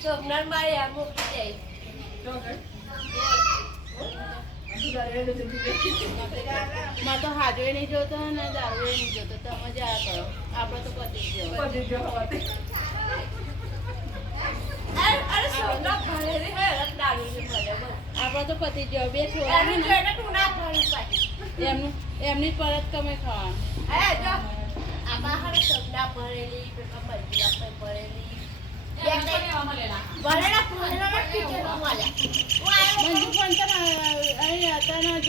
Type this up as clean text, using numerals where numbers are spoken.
સોમનાથ મારે આ મૂકી માં તો હાજો નહીં જોતો ને દારૂ નહીં જોતો તમે જ આ કરો આપણે તો પતી જ આપણે તો પતી જ બે છોરા એમની પરત તમે ખાવાનું સોમના ભરેલી ભરેલી મંજુ પણ તમે અહીં હતા ને